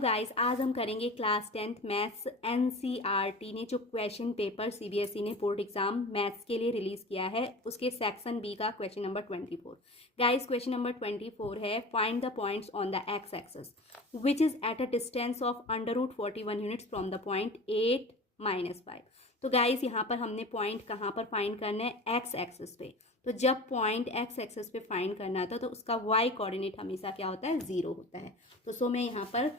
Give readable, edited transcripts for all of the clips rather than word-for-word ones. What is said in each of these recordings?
Guys, आज हम करेंगे क्लास 10th मैथ्स। एनसीईआरटी ने जो क्वेश्चन पेपर सीबीएसई ने बोर्ड एग्जाम मैथ्स के लिए रिलीज किया है, उसके सेक्शन बी का question number 24। Guys, question number 24 है, find the points on the x axis which is at a distance of √41 units from the point 8 - 5। तो guys, यहाँ पर हमने पॉइंट कहाँ पर फाइंड करना है? एक्स एक्सिस पे। तो जब पॉइंट एक्स एक्सिस पे फाइंड करना था तो उसका वाई कोऑर्डिनेट हमेशा क्या होता है? 0 होता है। तो मैं यहाँ पर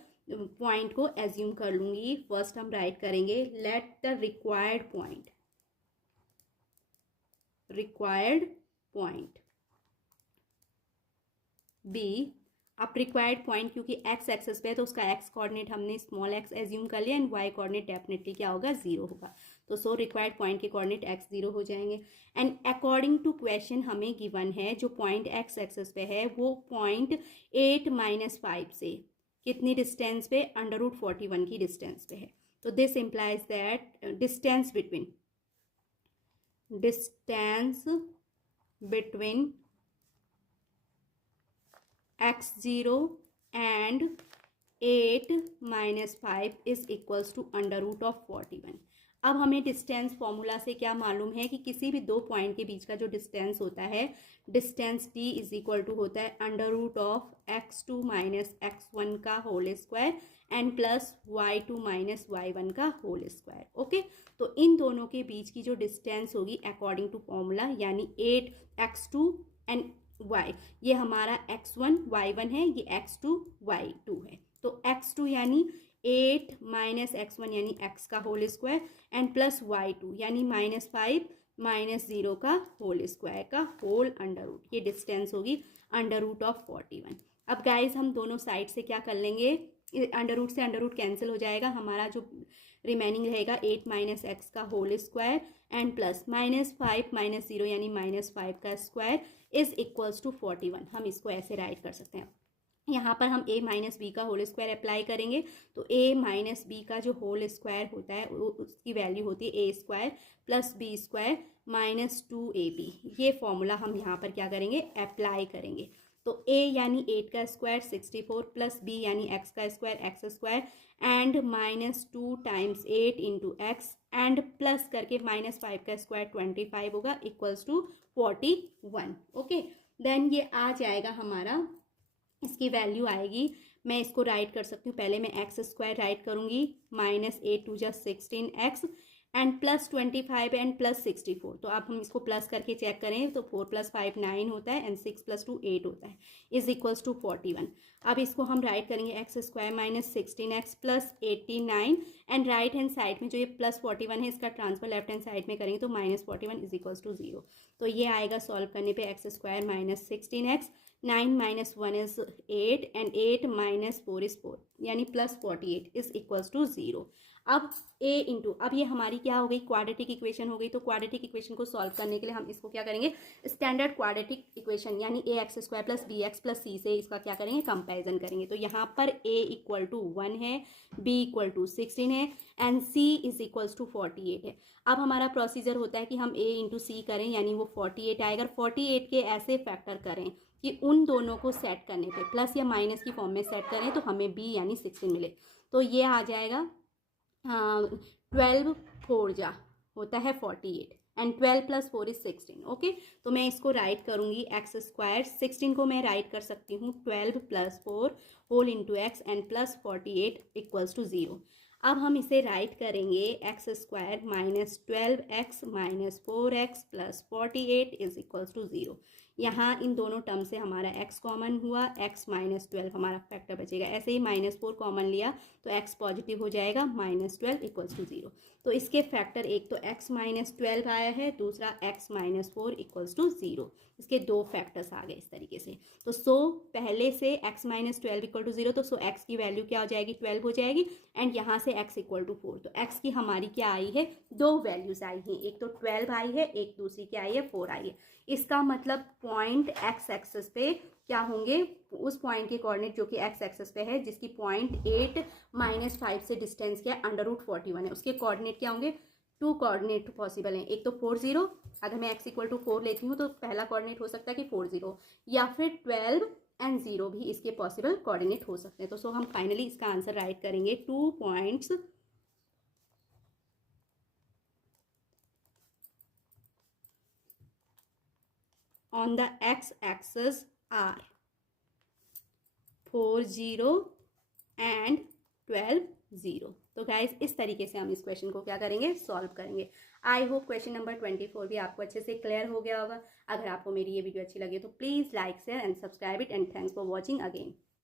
पॉइंट को एज्यूम कर लूंगी। फर्स्ट हम राइट करेंगे, let the required point B. अब रिक्वायर्ड पॉइंट क्योंकि एक्स एक्सेस पे है तो उसका एक्स कोऑर्डिनेट हमने स्मॉल एक्स एज्यूम कर लिया एंड वाई कोऑर्डिनेट डेफिनेटली क्या होगा? 0 होगा। तो रिक्वायर्ड पॉइंट के कोऑर्डिनेट एक्स 0 हो जाएंगे। एंड अकॉर्डिंग टू क्वेश्चन हमें गिवन है जो पॉइंट एक्स एक्सेस पे है वो पॉइंट 8 - 5 से कितनी डिस्टेंस पे? √41 की डिस्टेंस पे है। तो this implies that distance between x0 and 8 - 5 is equals to √41। अब हमें डिस्टेंस फॉर्मूला से क्या मालूम है कि किसी भी दो पॉइंट के बीच का जो डिस्टेंस होता है, distance d is equal to होता है √x2 - x1 का whole square and plus y2 - y1 का होल स्क्वायर। ओके, तो इन दोनों के बीच की जो डिस्टेंस होगी अकॉर्डिंग टू फॉर्मूला, यानी 8x2 एंड y, ये हमारा x1 y1 है, ये x2 y2 है। तो x2 यानी 8 - x1 यानी x का whole square and plus y2 यानी -5 - 0 का होल स्क्वायर का होल अंडर रूट, ये डिस्टेंस होगी √41। अब गाइज हम दोनों साइड से क्या कर लेंगे? अंडर रूट से अंडर रूट कैंसिल हो जाएगा, हमारा जो रिमेनिंग रहेगा 8 - x का होल स्क्वायर एंड प्लस -5 - 0 यानी -5 का स्क्वायर इज इक्वल्स टू 41। हम इसको ऐसे राइट कर सकते हैं। यहाँ पर हम a - b का होल स्क्वायर अप्लाई करेंगे तो a - b का जो होल स्क्वायर होता है उसकी वैल्यू होती है a² + b² - 2ab। ये फॉर्मूला हम यहाँ पर क्या करेंगे? अप्लाई करेंगे। तो a यानी 8 का स्क्वायर 64 प्लस b यानी x का square x² and -2 times 8 into x and plus करके -5 का स्क्वायर 25 होगा इक्वल्स टू 41। ओके, देन ये आ जाएगा हमारा, इसकी वैल्यू आएगी, मैं इसको राइट कर सकती हूँ। पहले मैं x² राइट करूँगी, -8 = 16x and plus 25 and plus 64। तो अब हम इसको प्लस करके चेक करें तो 4 + 5 9 होता है एंड 6 + 2 8 होता है इज इक्वल्स टू 41। अब इसको हम राइट करेंगे x² - 16x + 89 and right hand side में जो ये प्लस 41 है इसका ट्रांसफर लेफ्ट हैंड साइड में करेंगे तो -41 इज इक्वल्स टू 0। तो ये आएगा सॉल्व करने पे x² - 16x, 9 - 1 is 8 and 8 - 4 is 4 यानी प्लस 48 इज इक्वल्स टू 0। अब a इंटू, अब ये हमारी क्या हो गई? क्वाड्रेटिक इक्वेशन हो गई। तो क्वाड्रेटिक इक्वेशन को सॉल्व करने के लिए हम इसको क्या करेंगे? स्टैंडर्ड क्वाड्रेटिक इक्वेशन यानी ax² + bx + c से इसका क्या करेंगे? कंपैरिजन करेंगे। तो यहाँ पर a = 1 है, b = 16 है and c is equals to 48 है। अब हमारा प्रोसीजर होता है कि हम a इंटू सी करें यानी वो 48 आएगा। 48 के ऐसे फैक्टर करें कि उन दोनों को सेट करने पे प्लस या माइनस की फॉर्म में सेट करें तो हमें b यानी 16 मिले। तो ये आ जाएगा 12 4 जा होता है 48 एंड 12 + 4 इज 16। ओके, तो मैं इसको राइट करूंगी x², 16 को मैं राइट कर सकती हूँ 12 + 4 whole into x and plus 48 equals to 0। अब हम इसे राइट करेंगे x² - 12x - 4x + 48 is equals to 0। यहाँ इन दोनों टर्म से हमारा x कॉमन हुआ, x - 12 हमारा फैक्टर बचेगा। ऐसे ही -4 कॉमन लिया तो x पॉजिटिव हो जाएगा, -12 इक्वल्स टू 0। तो इसके फैक्टर एक तो x - 12 आया है, दूसरा x - 4 इक्वल्स टू 0। इसके दो फैक्टर्स आ गए इस तरीके से। तो पहले से x - 12 इक्वल टू 0, तो x की वैल्यू क्या हो जाएगी? 12 हो जाएगी एंड यहाँ से x = 4। तो x की हमारी क्या आई है? दो वैल्यूज आई हैं, एक तो 12 आई है, एक दूसरी क्या आई है? 4 आई है। इसका मतलब पॉइंट x एक्सिस पे क्या होंगे? उस पॉइंट के कोऑर्डिनेट जो कि x एक्सिस पे है, जिसकी पॉइंट 8 - 5 से डिस्टेंस क्या √41 है, उसके कोऑर्डिनेट क्या होंगे? 2 कोऑर्डिनेट पॉसिबल हैं। एक तो 40, अगर मैं x = 4 लेती हूँ तो पहला कोऑर्डिनेट हो सकता है कि 40, या फिर 12 एंड 0 भी इसके पॉसिबल कोऑर्डिनेट हो सकते हैं। तो सो हम फाइनली इसका आंसर राइट करेंगे 2 points on the x-axis are 4 0 and 12 0। तो गाइज इस तरीके से हम इस क्वेश्चन को क्या करेंगे, सॉल्व करेंगे। आई होप क्वेश्चन नंबर 24 भी आपको अच्छे से क्लियर हो गया होगा। अगर आपको मेरी ये वीडियो अच्छी लगी तो please like share and subscribe it and thanks for watching again.